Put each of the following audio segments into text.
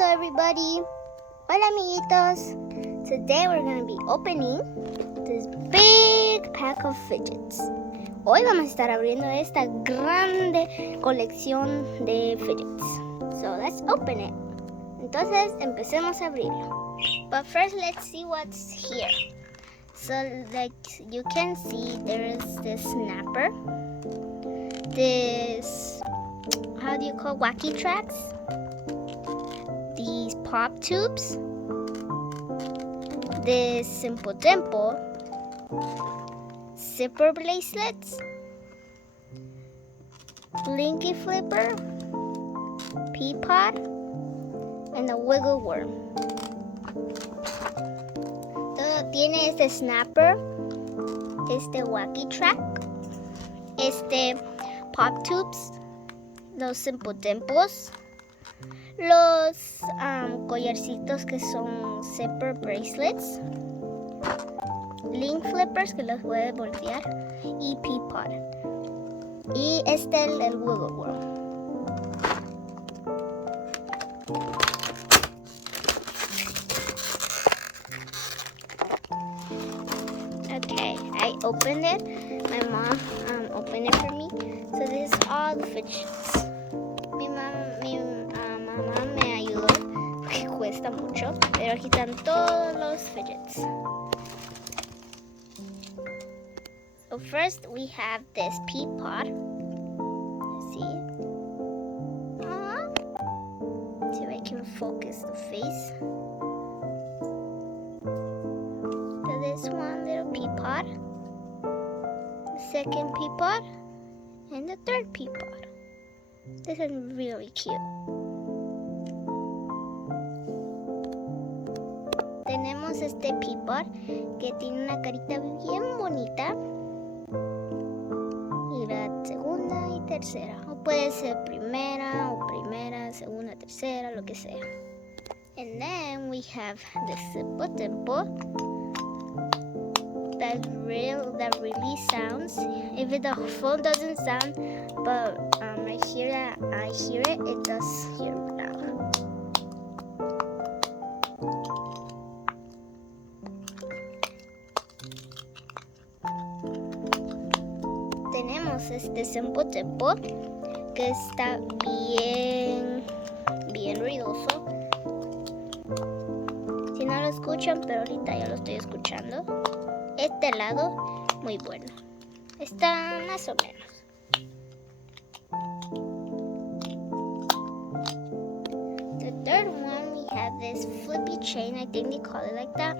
Hello everybody. Hola amiguitos. Today we're going to be opening this big pack of fidgets. Hoy vamos a estar abriendo esta grande colección de fidgets. So let's open it. Entonces empecemos a abrirlo. But first let's see what's here. So like you can see there is this snapper. This, how do you call wacky tracks? These pop tubes, this simple dimple, zipper bracelets, blinky flipper, pea pod, and a wiggle worm. Todo tiene este snapper, este wacky track, este pop tubes, los simple dimples, los collarcitos que son zipper bracelets, link flippers que los puedes voltear y pea pod. Y este el wiggle worm. Okay, I opened it. My mom opened it for me. So this is all the fidgets. Mi mamá me ayudó, que cuesta mucho, pero aquí están todos los fidgets. So first we have this pea pod. See? See if I can focus the face. So this one little pea pod, the second pea pod, and the third pea pod. This is really cute. Tenemos este pea pod que tiene una carita bien bonita. Y la segunda y tercera. O puede ser primera, segunda, tercera, lo que sea. And then we have the simple dimple. That really sounds. If the phone doesn't sound, but I hear it. It does hear loud. Tenemos este simple dimple que está bien ruidoso. Si no lo escuchan, pero ahorita ya lo estoy escuchando. Este lado, muy bueno. Está más o menos. The third one, we have this flippy chain. I think they call it like that.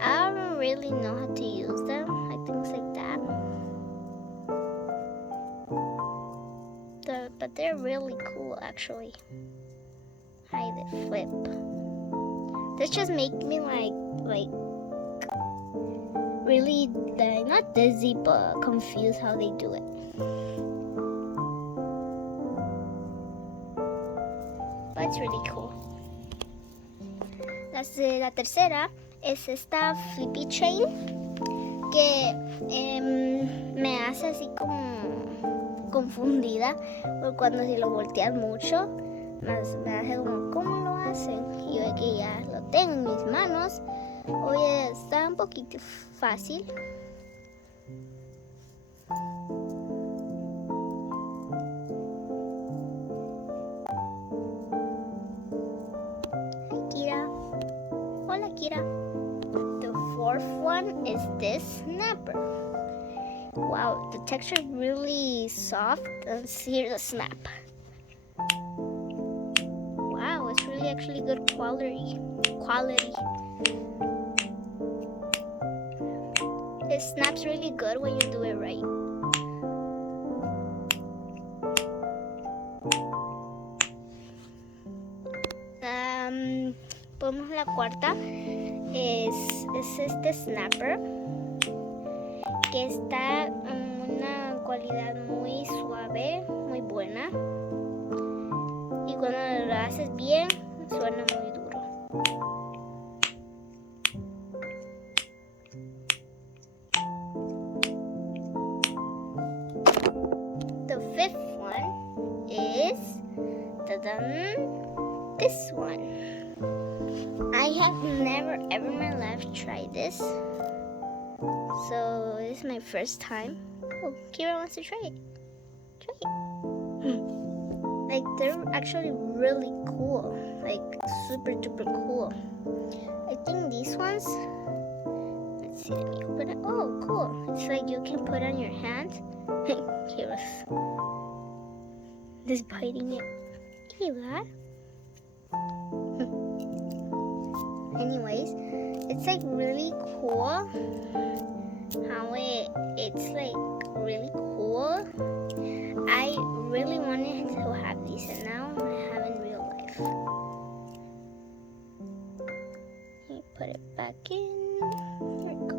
I don't really know how to use them. Like things like that. But they're really cool, actually. How they flip. This just makes me like really not dizzy but confused how they do it. But it's really cool. La tercera es esta flippy chain que me hace así como confundida porque cuando si lo volteas mucho me hace como ¿cómo lo hacen? Y yo aquí ya lo tengo en mis manos. Oye, está un poquito fácil. Hi, Kira. Hola, Kira. The fourth one is this snapper. Wow, the texture is really soft. Let's hear the snap. Wow, it's really actually good quality. It snaps really good when you do it right. Ponemos la cuarta. Es este snapper que está en una cualidad muy suave, muy buena. Y cuando lo haces bien, suena muy duro. The fifth one is this this one. I have never ever in my life tried this. So this is my first time. Oh, Kira wants to try it. Try it. Like, they're actually really cool. Like, super duper cool. I think these ones, let's see, let me open it. Oh, cool. It's like you can put on your hand. Kira's just biting it. Kira. Anyways, it's like really cool how it's like really cool. I really wanted to have these, and now I have in real life. You put it back in. There we go.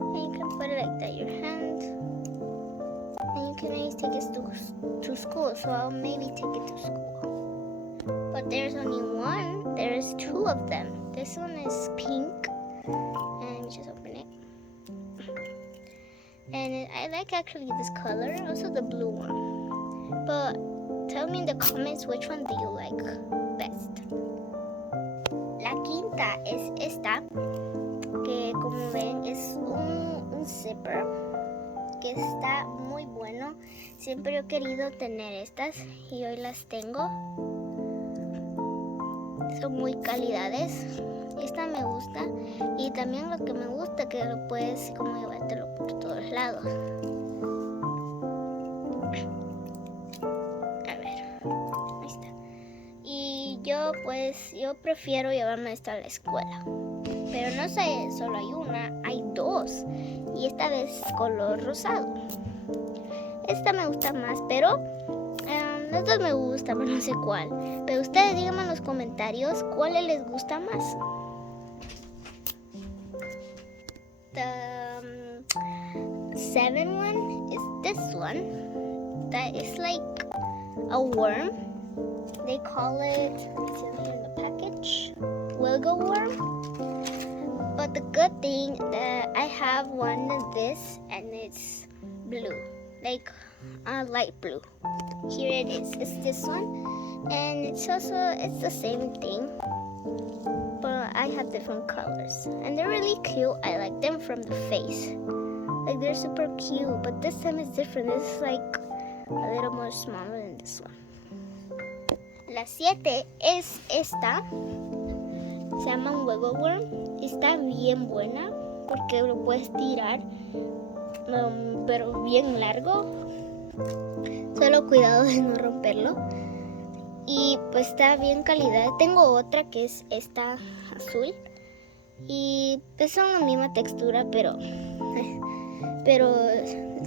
And you can put it like that, your hand. And you can always take it to school, so I'll maybe take it to school. But there's only one. There's two of them. This one is pink. And let me just open it. And I like actually this color, also the blue one. But tell me in the comments which one do you like best. La quinta es esta, que como ven es un zipper, que está muy bueno. Siempre he querido tener estas y hoy las tengo. Son muy calidades. Esta me gusta, y también lo que me gusta que lo puedes como llevártelo por todos lados. A ver, ahí está. Y yo prefiero llevarme esta a la escuela. Pero no sé, solo hay una, hay dos. Y esta vez color rosado. Esta me gusta más, pero las dos me gustan, pero no sé cuál. Pero ustedes díganme en los comentarios cuál les gusta más. The 7 one is this one. That is like a worm. They call it, let's see here in the package, Lego worm. But the good thing that I have one of this, and it's blue, like a light blue. Here it is. It's this one, and it's the same thing, but I have different colors, and they're really cute. I like them from the face. Like, they're super cute, but this time it's different. This is like a little more smaller than this one. La 7 es esta. Se llama un Lego worm. Está bien buena porque lo puedes tirar, pero bien largo. Solo cuidado de no romperlo. Y pues está bien calidad. Tengo otra que es esta azul. Y pues son la misma textura, pero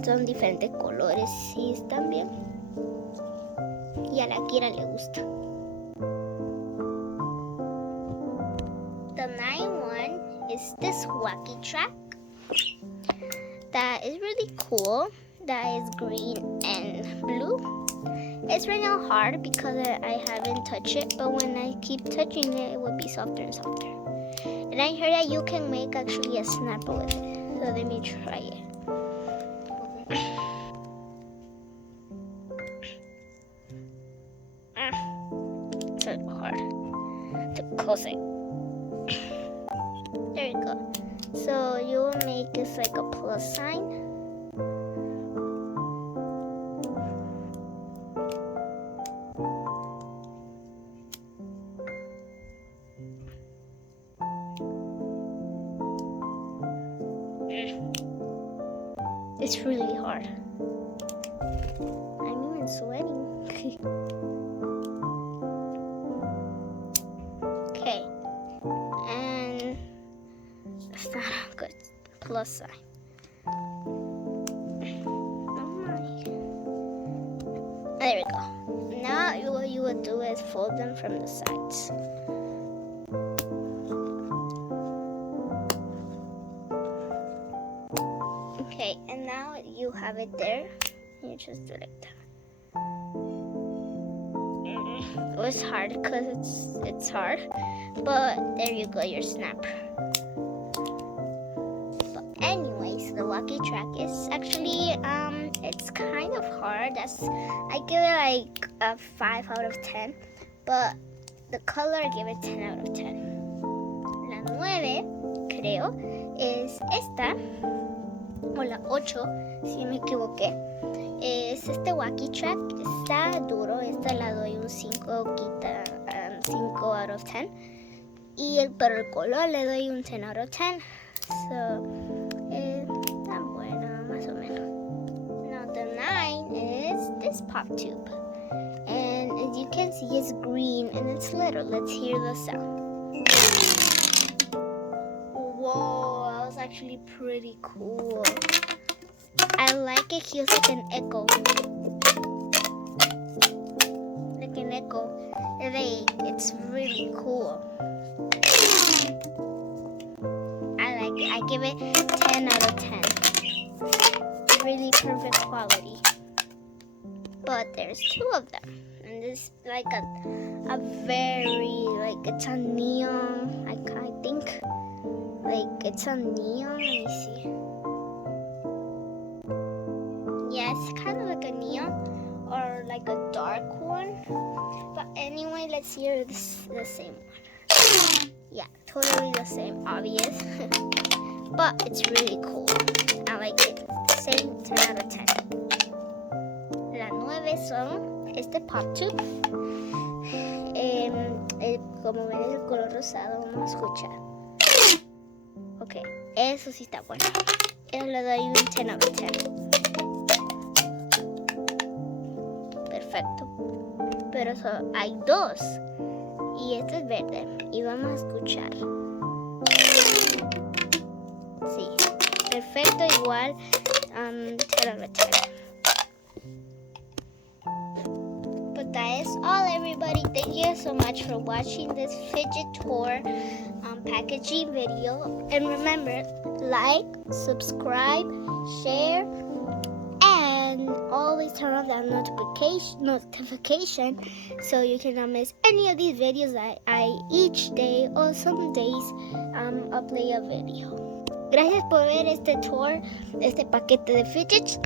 son diferentes colores y están bien. Y a la Kira le gusta. The 9 one is this wacky track. That is really cool. That is green and blue. It's right now hard because I haven't touched it, but when I keep touching it, it will be softer and softer. And I heard that you can make actually a snapper with it. So let me try it. It's so hard to close it. There you go. So you will make this like a plus sign. It's really hard. I'm even sweating. Okay. And that's not a good plus sign. Oh my. There we go. Now what you would do is fold them from the sides. Okay, and now you have it there. You just do it like that. It was hard because it's hard, but there you go, your snapper. But anyways, the walkie track is actually it's kind of hard. I give it like a 5 out of 10, but the color I give it 10 out of 10. La 9, creo, es esta, o la 8, si me equivoqué. Es este Wacky Track, está duro, esta la doy un 5 out of 10. Pero el color le doy un 10 out of 10. So, está buena, más o menos. Now the 9 is this pop tube. And as you can see, it's green and it's little. Let's hear the sound. Whoa, that was actually pretty cool. I like it feels like an echo. Like an echo. It's really cool. I like it. I give it 10 out of 10. Really perfect quality. But there's 2 of them. And this like a very, like it's a neon, I think. Like it's a neon, let me see. Yeah, it's kind of like a neon or like a dark one. But anyway, let's hear the same one. Yeah, totally the same, obvious. But it's really cool. I like it. Same 10 out of 10. La 9 son este pop tube. Como ven es el color rosado, vamos a escuchar. Ok, eso sí está bueno. Yo le doy un 10 out of 10. Perfecto. Pero hay 2. Y este es verde. Y vamos a escuchar. Sí, perfecto, igual. 10 out of 10. But that is all, everybody. Thank you so much for watching this fidget tour packaging video. And remember, like, subscribe, share, and always turn on that notification so you cannot miss any of these videos that I each day or some days upload a video. Gracias por ver este tour, este paquete de fidgets.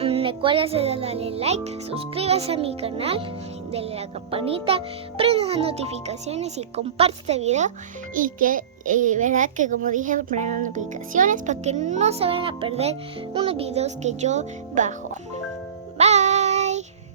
Recuerda darle like, suscríbase a mi canal, denle la campanita, prenda las notificaciones y comparte este video. Y que, verdad que como dije, prenda las notificaciones para que no se vayan a perder unos videos que yo bajo.